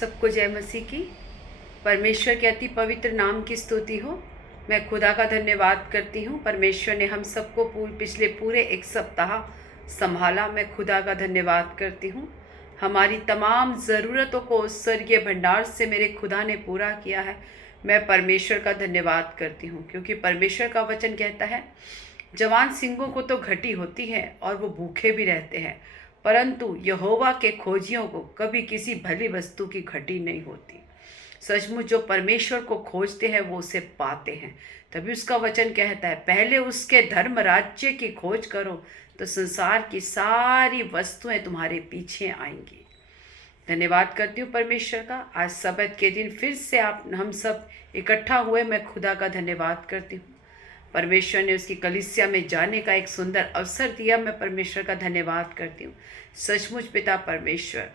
सबको जय मसीह की। परमेश्वर के अति पवित्र नाम की स्तुति हो। मैं खुदा का धन्यवाद करती हूँ। परमेश्वर ने हम सबको पिछले पूरे एक सप्ताह संभाला। मैं खुदा का धन्यवाद करती हूँ। हमारी तमाम ज़रूरतों को स्वर्गीय भंडार से मेरे खुदा ने पूरा किया है। मैं परमेश्वर का धन्यवाद करती हूँ, क्योंकि परमेश्वर का वचन कहता है, जवान सिंहों को तो घटी होती है और वो भूखे भी रहते हैं, परंतु यहोवा के खोजियों को कभी किसी भली वस्तु की घटी नहीं होती। सचमुच जो परमेश्वर को खोजते हैं वो उसे पाते हैं। तभी उसका वचन कहता है, पहले उसके धर्म राज्य की खोज करो तो संसार की सारी वस्तुएं तुम्हारे पीछे आएंगी। धन्यवाद करती हूँ परमेश्वर का। आज सब्त के दिन फिर से हम सब इकट्ठा हुए। मैं खुदा का धन्यवाद करती हूँ। परमेश्वर ने उसकी कलीसिया में जाने का एक सुंदर अवसर दिया। मैं परमेश्वर का धन्यवाद करती हूँ। सचमुच पिता परमेश्वर,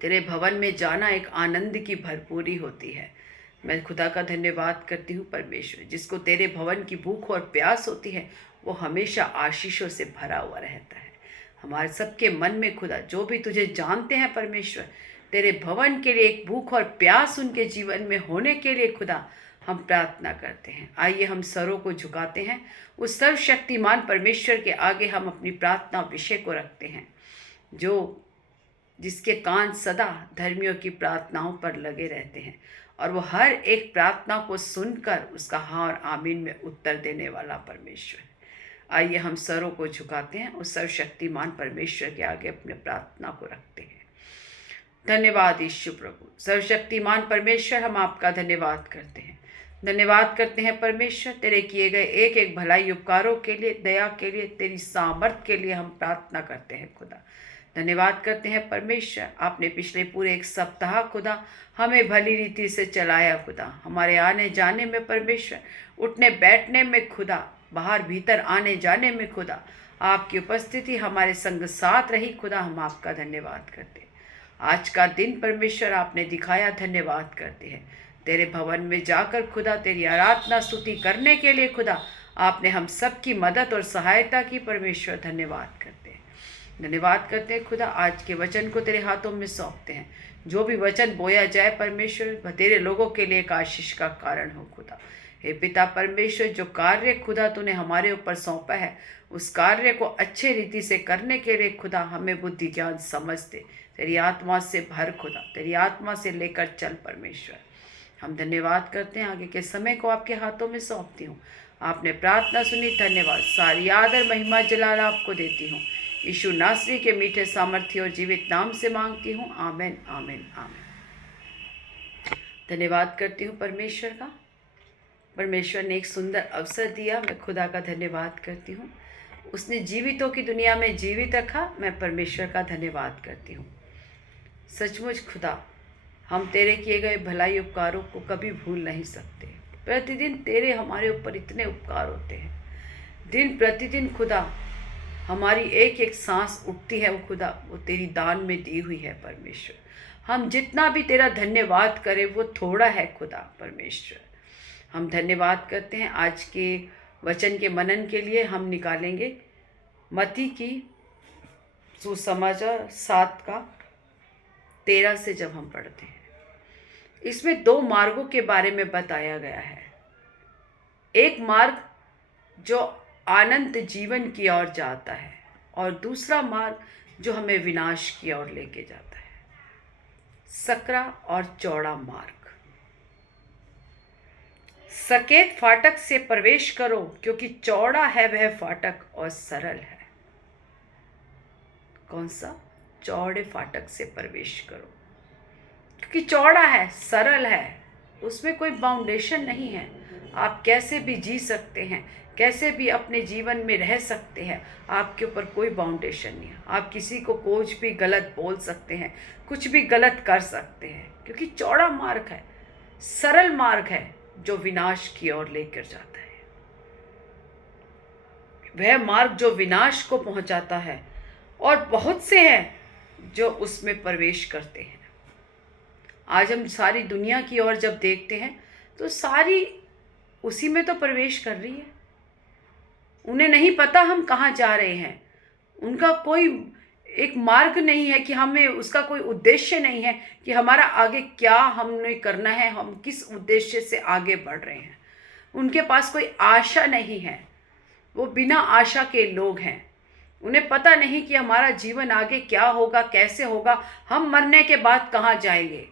तेरे भवन में जाना एक आनंद की भरपूरी होती है। मैं खुदा का धन्यवाद करती हूँ परमेश्वर, जिसको तेरे भवन की भूख और प्यास होती है वो हमेशा आशीषों से भरा हुआ रहता है। हमारे सबके मन में खुदा, जो भी तुझे जानते हैं परमेश्वर, तेरे भवन के लिए एक भूख और प्यास उनके जीवन में होने के लिए खुदा हम प्रार्थना करते हैं। आइए हम सरों को झुकाते हैं। उस सर्वशक्तिमान परमेश्वर के आगे हम अपनी प्रार्थना विषय को रखते हैं, जिसके कान सदा धर्मियों की प्रार्थनाओं पर लगे रहते हैं और वो हर एक प्रार्थना को सुनकर उसका हाँ और आमीन में उत्तर देने वाला परमेश्वर। आइए हम सरों को झुकाते हैं, उस सर्वशक्तिमान परमेश्वर के आगे अपने प्रार्थना को रखते हैं। धन्यवाद यीशु प्रभु। सर्वशक्तिमान परमेश्वर, हम आपका धन्यवाद करते हैं। धन्यवाद करते हैं परमेश्वर, तेरे किए गए एक एक भलाई उपकारों के लिए, दया के लिए, तेरी सामर्थ के लिए हम प्रार्थना करते हैं खुदा। धन्यवाद करते हैं परमेश्वर, आपने पिछले पूरे एक सप्ताह खुदा हमें भली रीति से चलाया खुदा। हमारे आने जाने में परमेश्वर, उठने बैठने में खुदा, बाहर भीतर आने जाने में खुदा, आपकी उपस्थिति हमारे संग साथ रही खुदा। हम आपका धन्यवाद करते हैं। आज का दिन परमेश्वर आपने दिखाया, धन्यवाद करते हैं। तेरे भवन में जाकर खुदा तेरी आराधना स्तुति करने के लिए खुदा आपने हम सब की मदद और सहायता की परमेश्वर। धन्यवाद करते हैं। धन्यवाद करते हैं खुदा। आज के वचन को तेरे हाथों में सौंपते हैं। जो भी वचन बोया जाए परमेश्वर, वह तेरे लोगों के लिए एक आशीष का कारण हो खुदा। हे पिता परमेश्वर, जो कार्य खुदा तूने हमारे ऊपर सौंपा है, उस कार्य को अच्छे रीति से करने के लिए खुदा हमें बुद्धि ज्ञान समझ दे। तेरी आत्मा से भर खुदा, तेरी आत्मा से लेकर चल परमेश्वर। हम धन्यवाद करते हैं। आगे के समय को आपके हाथों में सौंपती हूँ। आपने प्रार्थना सुनी, धन्यवाद। सारी आदर महिमा जलाल आपको देती हूँ। यीशु नासरी के मीठे सामर्थ्य और जीवित नाम से मांगती हूँ। आमेन, आमेन, आमेन। धन्यवाद करती हूँ परमेश्वर का। परमेश्वर ने एक सुंदर अवसर दिया। मैं खुदा का धन्यवाद करती हूँ। उसने जीवितों की दुनिया में जीवित रखा। मैं परमेश्वर का धन्यवाद करती हूँ। सचमुच खुदा, हम तेरे किए गए भलाई उपकारों को कभी भूल नहीं सकते। प्रतिदिन तेरे हमारे ऊपर इतने उपकार होते हैं। दिन प्रतिदिन खुदा हमारी एक एक सांस उठती है, वो खुदा वो तेरी दान में दी हुई है परमेश्वर। हम जितना भी तेरा धन्यवाद करें वो थोड़ा है खुदा परमेश्वर। हम धन्यवाद करते हैं। आज के वचन के मनन के लिए हम निकालेंगे मत्ती की सुसमाचार 7:13 से। जब हम पढ़ते हैं, इसमें 2 मार्गों के बारे में बताया गया है। एक मार्ग जो अनंत जीवन की ओर जाता है और दूसरा मार्ग जो हमें विनाश की ओर लेके जाता है। सकरा और चौड़ा मार्ग। सकेत फाटक से प्रवेश करो, क्योंकि चौड़ा है वह फाटक और सरल है। कौन सा? चौड़े फाटक से प्रवेश करो, क्योंकि चौड़ा है, सरल है, उसमें कोई बाउंडेशन नहीं है। आप कैसे भी जी सकते हैं, कैसे भी अपने जीवन में रह सकते हैं। आपके ऊपर कोई बाउंडेशन नहीं है। आप किसी को कुछ भी गलत बोल सकते हैं, कुछ भी गलत कर सकते हैं, क्योंकि चौड़ा मार्ग है, सरल मार्ग है जो विनाश की ओर लेकर जाता है। वह मार्ग जो विनाश को पहुंचाता है, और बहुत से हैं जो उसमें प्रवेश करते हैं। आज हम सारी दुनिया की ओर जब देखते हैं तो सारी उसी में तो प्रवेश कर रही है। उन्हें नहीं पता हम कहाँ जा रहे हैं। उनका कोई एक मार्ग नहीं है, कि हमें उसका कोई उद्देश्य नहीं है कि हमारा आगे क्या हमने करना है, हम किस उद्देश्य से आगे बढ़ रहे हैं। उनके पास कोई आशा नहीं है, वो बिना आशा के लोग हैं। उन्हें पता नहीं कि हमारा जीवन आगे क्या होगा, कैसे होगा, हम मरने के बाद कहाँ जाएंगे,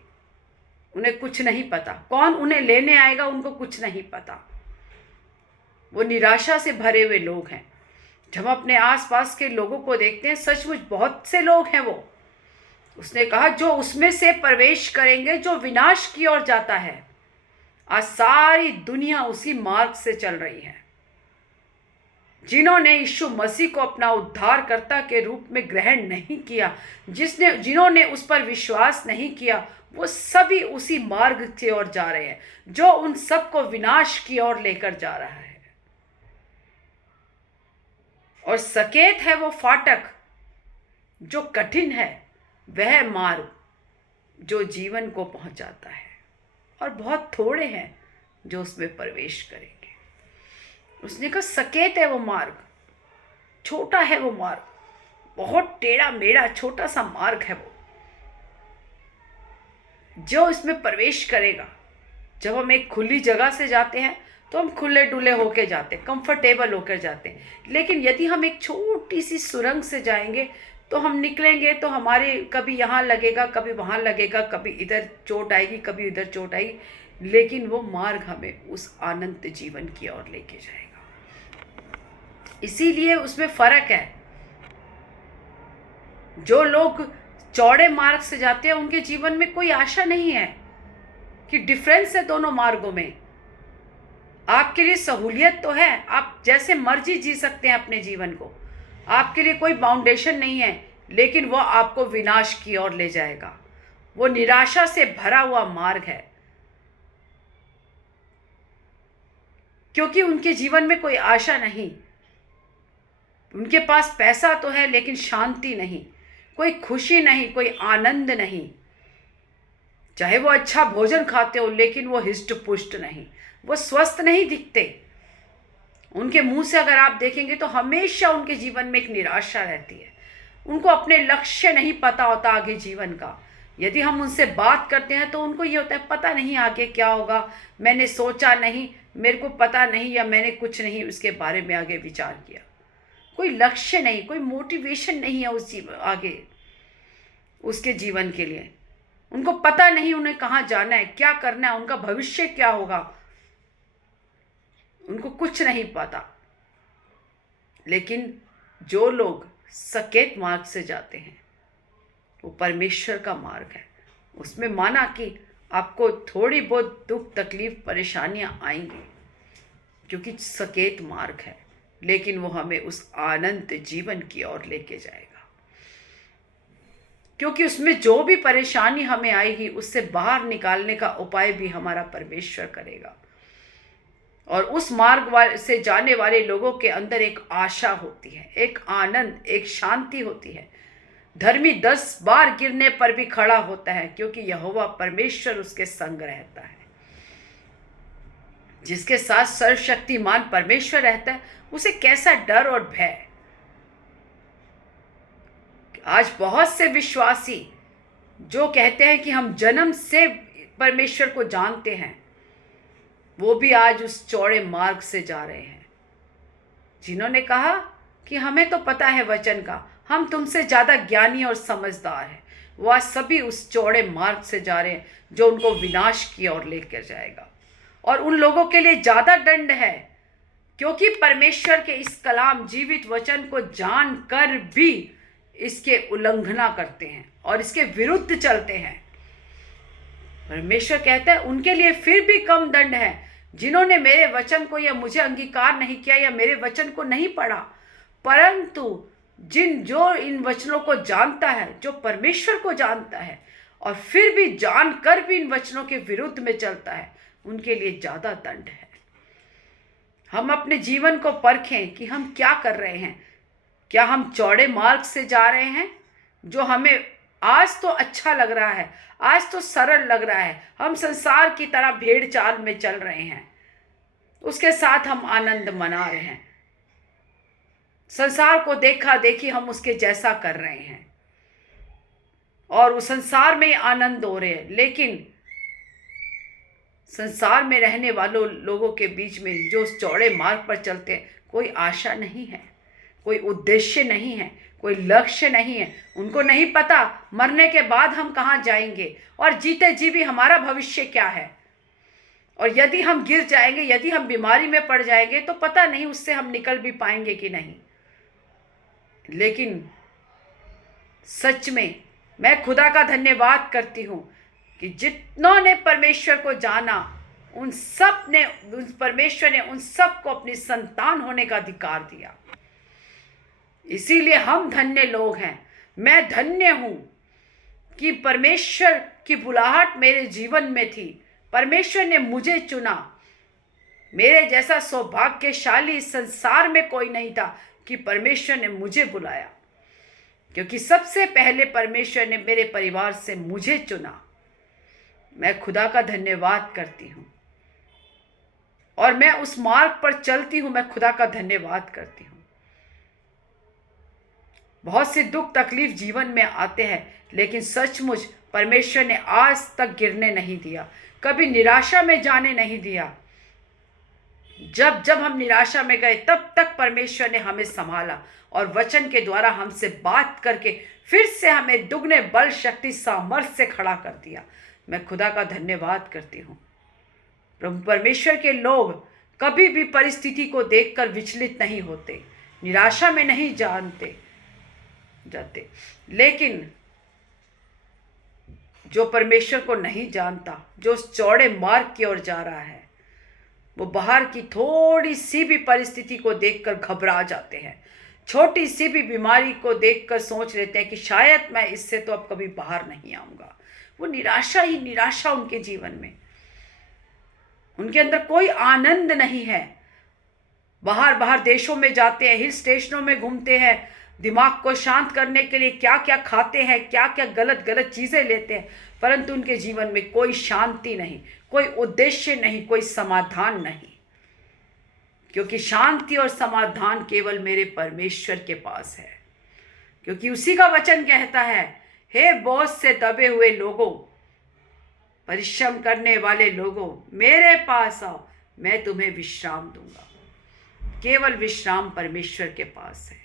उन्हें कुछ नहीं पता। कौन उन्हें लेने आएगा, उनको कुछ नहीं पता। वो निराशा से भरे हुए लोग हैं। जब हम अपने आसपास के लोगों को देखते हैं, सचमुच बहुत से लोग हैं वो। उसने कहा जो उसमें से प्रवेश करेंगे, जो विनाश की ओर जाता है। आज सारी दुनिया उसी मार्ग से चल रही है। जिन्होंने यीशु मसीह को अपना उद्धारकर्ता के रूप में ग्रहण नहीं किया, जिन्होंने उस पर विश्वास नहीं किया, वो सभी उसी मार्ग की ओर जा रहे हैं, जो उन सबको विनाश की ओर लेकर जा रहा है। और सकेत है वो फाटक जो कठिन है, वह मार्ग जो जीवन को पहुंचाता है, और बहुत थोड़े हैं जो उसमें प्रवेश करेंगे। उसने कहा सकेत है वो मार्ग, छोटा है वो मार्ग, बहुत टेढ़ा मेढ़ा छोटा सा मार्ग है वो, जो इसमें प्रवेश करेगा। जब हम एक खुली जगह से जाते हैं तो हम खुले डुले होकर जाते हैं, कंफर्टेबल होकर जाते हैं। लेकिन यदि हम एक छोटी सी सुरंग से जाएंगे तो हम निकलेंगे तो हमारे कभी यहाँ लगेगा, कभी वहाँ लगेगा, कभी इधर चोट आएगी, कभी इधर चोट आएगी, लेकिन वो मार्ग हमें उस अनंत जीवन की ओर लेके जाएगा। इसीलिए उसमें फर्क है। जो लोग चौड़े मार्ग से जाते हैं उनके जीवन में कोई आशा नहीं है, कि डिफरेंस है दोनों मार्गों में। आपके लिए सहूलियत तो है, आप जैसे मर्जी जी सकते हैं अपने जीवन को, आपके लिए कोई बाउंडेशन नहीं है, लेकिन वो आपको विनाश की ओर ले जाएगा। वो निराशा से भरा हुआ मार्ग है, क्योंकि उनके जीवन में कोई आशा नहीं। उनके पास पैसा तो है लेकिन शांति नहीं, कोई खुशी नहीं, कोई आनंद नहीं। चाहे वो अच्छा भोजन खाते हो लेकिन वो हिष्ट पुष्ट नहीं, वो स्वस्थ नहीं दिखते। उनके मुंह से अगर आप देखेंगे तो हमेशा उनके जीवन में एक निराशा रहती है। उनको अपने लक्ष्य नहीं पता होता आगे जीवन का। यदि हम उनसे बात करते हैं तो उनको ये होता है पता नहीं आगे क्या होगा, मैंने सोचा नहीं, मेरे को पता नहीं, या मैंने कुछ नहीं उसके बारे में आगे विचार किया। कोई लक्ष्य नहीं, कोई मोटिवेशन नहीं है उस जीवन आगे उसके जीवन के लिए। उनको पता नहीं उन्हें कहाँ जाना है, क्या करना है, उनका भविष्य क्या होगा, उनको कुछ नहीं पता। लेकिन जो लोग सकेत मार्ग से जाते हैं वो परमेश्वर का मार्ग है। उसमें माना कि आपको थोड़ी बहुत दुख तकलीफ परेशानियां आएंगी, क्योंकि सकेत मार्ग है, लेकिन वो हमें उस अनंत जीवन की ओर लेके जाएगा। क्योंकि उसमें जो भी परेशानी हमें आएगी उससे बाहर निकालने का उपाय भी हमारा परमेश्वर करेगा। और उस मार्ग से जाने वाले लोगों के अंदर एक आशा होती है, एक आनंद, एक शांति होती है। धर्मी 10 बार गिरने पर भी खड़ा होता है, क्योंकि यहोवा परमेश्वर उसके संग रहता है। जिसके साथ सर्वशक्तिमान परमेश्वर रहता है उसे कैसा डर और भय। आज बहुत से विश्वासी जो कहते हैं कि हम जन्म से परमेश्वर को जानते हैं, वो भी आज उस चौड़े मार्ग से जा रहे हैं। जिन्होंने कहा कि हमें तो पता है वचन का, हम तुमसे ज़्यादा ज्ञानी और समझदार हैं, वो आज सभी उस चौड़े मार्ग से जा रहे हैं जो उनको विनाश की ओर लेकर जाएगा। और उन लोगों के लिए ज़्यादा दंड है, क्योंकि परमेश्वर के इस कलाम जीवित वचन को जानकर भी इसके उल्लंघना करते हैं और इसके विरुद्ध चलते हैं। परमेश्वर कहता है उनके लिए फिर भी कम दंड है, जिन्होंने मेरे वचन को या मुझे अंगीकार नहीं किया या मेरे वचन को नहीं पढ़ा। परंतु जो इन वचनों को जानता है, जो परमेश्वर को जानता है और फिर भी जानकर भी इन वचनों के विरुद्ध में चलता है, उनके लिए ज़्यादा दंड है। हम अपने जीवन को परखें कि हम क्या कर रहे हैं। क्या हम चौड़े मार्ग से जा रहे हैं जो हमें आज तो अच्छा लग रहा है, आज तो सरल लग रहा है, हम संसार की तरह भेड़ चाल में चल रहे हैं, उसके साथ हम आनंद मना रहे हैं, संसार को देखा देखी हम उसके जैसा कर रहे हैं, और उस संसार में आनंद हो रहे हैं, लेकिन संसार में रहने वालों लोगों के बीच में जो उस चौड़े मार्ग पर चलते हैं, कोई आशा नहीं है, कोई उद्देश्य नहीं है, कोई लक्ष्य नहीं है। उनको नहीं पता मरने के बाद हम कहाँ जाएंगे और जीते जी भी हमारा भविष्य क्या है। और यदि हम गिर जाएंगे, यदि हम बीमारी में पड़ जाएंगे, तो पता नहीं उससे हम निकल भी पाएंगे कि नहीं। लेकिन सच में मैं खुदा का धन्यवाद करती हूँ कि जितनों ने परमेश्वर को जाना, उन परमेश्वर ने उन सब को अपनी संतान होने का अधिकार दिया। इसीलिए हम धन्य लोग हैं। मैं धन्य हूँ कि परमेश्वर की बुलाहट मेरे जीवन में थी। परमेश्वर ने मुझे चुना। मेरे जैसा सौभाग्यशाली इस संसार में कोई नहीं था कि परमेश्वर ने मुझे बुलाया, क्योंकि सबसे पहले परमेश्वर ने मेरे परिवार से मुझे चुना। मैं खुदा का धन्यवाद करती हूँ और मैं उस मार्ग पर चलती हूँ। मैं खुदा का धन्यवाद करती हूँ। बहुत से दुख तकलीफ जीवन में आते हैं, लेकिन सचमुच परमेश्वर ने आज तक गिरने नहीं दिया, कभी निराशा में जाने नहीं दिया। जब जब हम निराशा में गए, तब तक परमेश्वर ने हमें संभाला और वचन के द्वारा हमसे बात करके फिर से हमें दुगने बल, शक्ति, सामर्थ्य से खड़ा कर दिया। मैं खुदा का धन्यवाद करती हूँ। प्रभु परमेश्वर के लोग कभी भी परिस्थिति को देखकर विचलित नहीं होते, निराशा में नहीं जाते। लेकिन जो परमेश्वर को नहीं जानता, जो उस चौड़े मार्ग की ओर जा रहा है, वो बाहर की थोड़ी सी भी परिस्थिति को देखकर घबरा जाते हैं। छोटी सी भी बीमारी को देखकर सोच लेते हैं कि शायद मैं इससे तो अब कभी बाहर नहीं आऊँगा। वो निराशा ही निराशा उनके जीवन में, उनके अंदर कोई आनंद नहीं है। बाहर देशों में जाते हैं, हिल स्टेशनों में घूमते हैं, दिमाग को शांत करने के लिए क्या क्या खाते हैं, क्या क्या गलत चीज़ें लेते हैं, परंतु उनके जीवन में कोई शांति नहीं, कोई उद्देश्य नहीं, कोई समाधान नहीं। क्योंकि शांति और समाधान केवल मेरे परमेश्वर के पास है। क्योंकि उसी का वचन कहता है, हे बोझ से दबे हुए लोगों, परिश्रम करने वाले लोगों, मेरे पास आओ, मैं तुम्हें विश्राम दूंगा। केवल विश्राम परमेश्वर के पास है।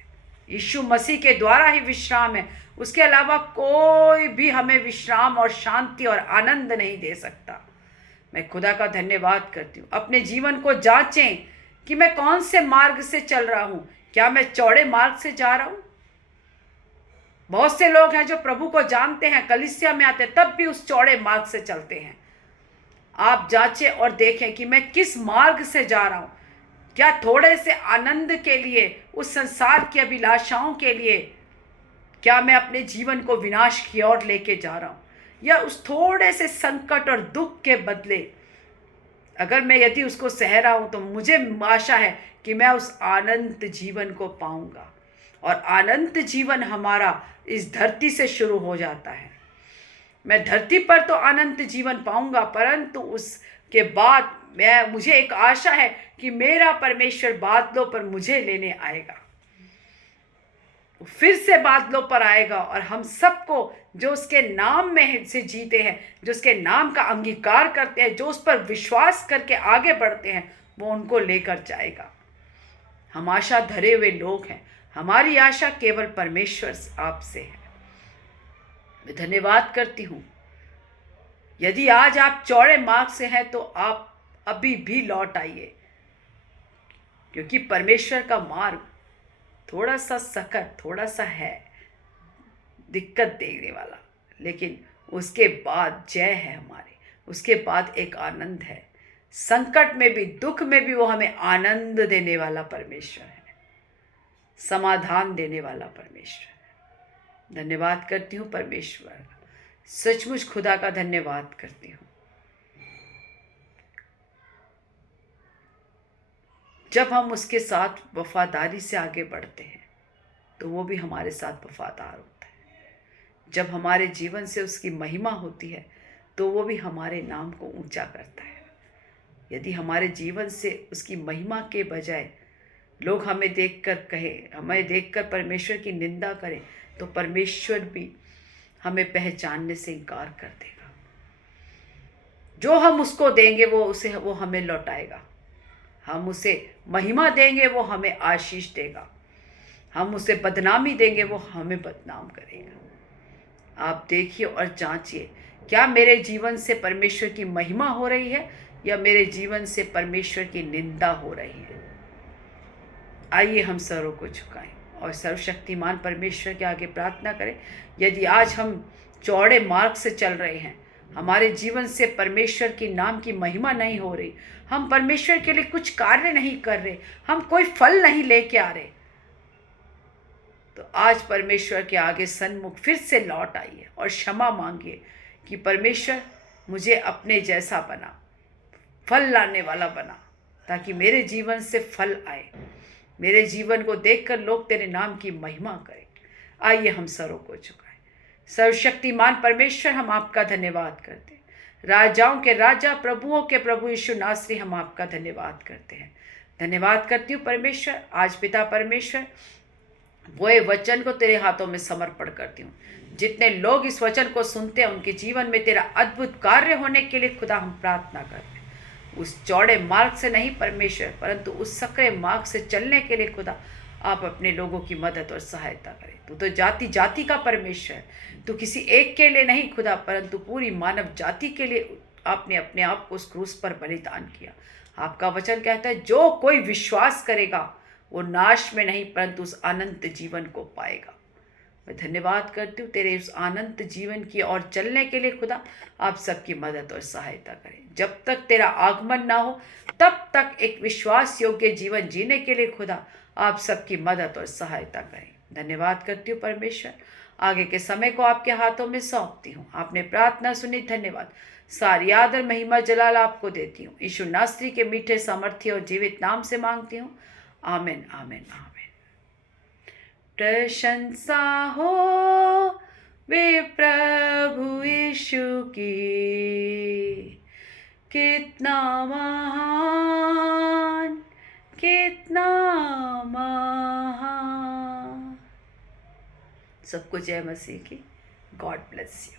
यीशु मसीह के द्वारा ही विश्राम है। उसके अलावा कोई भी हमें विश्राम और शांति और आनंद नहीं दे सकता। मैं खुदा का धन्यवाद करती हूँ। अपने जीवन को जांचें कि मैं कौन से मार्ग से चल रहा हूँ। क्या मैं चौड़े मार्ग से जा रहा हूँ? बहुत से लोग हैं जो प्रभु को जानते हैं, कलीसिया में आते हैं, तब भी उस चौड़े मार्ग से चलते हैं। आप जांचें और देखें कि मैं किस मार्ग से जा रहा हूँ। क्या थोड़े से आनंद के लिए, उस संसार की अभिलाषाओं के लिए, क्या मैं अपने जीवन को विनाश की ओर लेके जा रहा हूँ? या उस थोड़े से संकट और दुख के बदले अगर मैं यदि उसको सह रहा हूँ, तो मुझे आशा है कि मैं उस आनंद जीवन को पाऊंगा। और आनंद जीवन हमारा इस धरती से शुरू हो जाता है। मैं धरती पर तो आनंद जीवन पाऊंगा, परंतु उसके बाद मुझे एक आशा है कि मेरा परमेश्वर बादलों पर मुझे लेने आएगा, फिर से बादलों पर आएगा, और हम सबको जो उसके नाम में से जीते हैं, जो उसके नाम का अंगीकार करते हैं, जो उस पर विश्वास करके आगे बढ़ते हैं, वो उनको लेकर जाएगा। हम आशा धरे हुए लोग हैं। हमारी आशा केवल परमेश्वर आपसे है। मैं धन्यवाद करती हूँ। यदि आज आप चौड़े मार्ग से हैं, तो आप अभी भी लौट आइए, क्योंकि परमेश्वर का मार्ग थोड़ा सा सख्त, थोड़ा सा है, दिक्कत देने वाला, लेकिन उसके बाद जय है हमारे। उसके बाद एक आनंद है। संकट में भी, दुख में भी वो हमें आनंद देने वाला परमेश्वर है, समाधान देने वाला परमेश्वर है। धन्यवाद करती हूँ परमेश्वर, सचमुच खुदा का धन्यवाद करती हूँ। जब हम उसके साथ वफादारी से आगे बढ़ते हैं, तो वो भी हमारे साथ वफादार होता है। जब हमारे जीवन से उसकी महिमा होती है, तो वो भी हमारे नाम को ऊंचा करता है। यदि हमारे जीवन से उसकी महिमा के बजाय लोग हमें देखकर परमेश्वर की निंदा करें, तो परमेश्वर भी हमें पहचानने से इनकार कर देगा। जो हम उसको देंगे वो हमें लौटाएगा। हम उसे महिमा देंगे, वो हमें आशीष देगा। हम उसे बदनामी देंगे, वो हमें बदनाम करेगा। आप देखिए और जांचिए, क्या मेरे जीवन से परमेश्वर की महिमा हो रही है या मेरे जीवन से परमेश्वर की निंदा हो रही है। आइए हम सरों को झुकाएं और सर्वशक्तिमान परमेश्वर के आगे प्रार्थना करें। यदि आज हम चौड़े मार्ग से चल रहे हैं, हमारे जीवन से परमेश्वर की नाम की महिमा नहीं हो रही, हम परमेश्वर के लिए कुछ कार्य नहीं कर रहे, हम कोई फल नहीं लेके आ रहे, तो आज परमेश्वर के आगे सन्मुख फिर से लौट आइए और क्षमा मांगिए कि परमेश्वर मुझे अपने जैसा बना, फल लाने वाला बना, ताकि मेरे जीवन से फल आए, मेरे जीवन को देखकर लोग तेरे नाम की महिमा करें। आइए हम सरों को झुकाएं। सर्वशक्तिमान परमेश्वर, हम आपका धन्यवाद करते हैं। राजाओं के राजा, प्रभुओं के प्रभु यीशु नासरी, हम आपका धन्यवाद करते हैं। धन्यवाद करती हूँ परमेश्वर। आज पिता परमेश्वर, वो वचन को तेरे हाथों में समर्पण करती हूँ। जितने लोग इस वचन को सुनते हैं, उनके जीवन में तेरा अद्भुत कार्य होने के लिए खुदा हम प्रार्थना करते हैं। उस चौड़े मार्ग से नहीं परमेश्वर, परंतु उस सकरे मार्ग से चलने के लिए खुदा आप अपने लोगों की मदद और सहायता करें। तू तो जाति जाति का परमेश्वर है। तू किसी एक के लिए नहीं खुदा, परंतु पूरी मानव जाति के लिए आपने अपने आप को उस क्रूस पर बलिदान किया। आपका वचन कहता है, जो कोई विश्वास करेगा वो नाश में नहीं परंतु उस अनंत जीवन को पाएगा। मैं धन्यवाद करती हूँ तेरे उस अनंत जीवन की ओर चलने के लिए खुदा आप सबकी मदद और सहायता करें। जब तक तेरा आगमन ना हो तब तक एक विश्वास योग्य जीवन जीने के लिए खुदा आप सबकी मदद और सहायता करें। धन्यवाद करती हूँ परमेश्वर। आगे के समय को आपके हाथों में सौंपती हूँ। आपने प्रार्थना सुनी, धन्यवाद। सारी आदर महिमा जलाल आपको देती हूँ। यीशु नासरी के मीठे सामर्थ्य और जीवित नाम से मांगती हूँ। आमीन, आमीन, आमीन। प्रशंसा हो वे प्रभु यीशु की, कितना महान, कितना महान। सबको जय मसीह की। God bless you.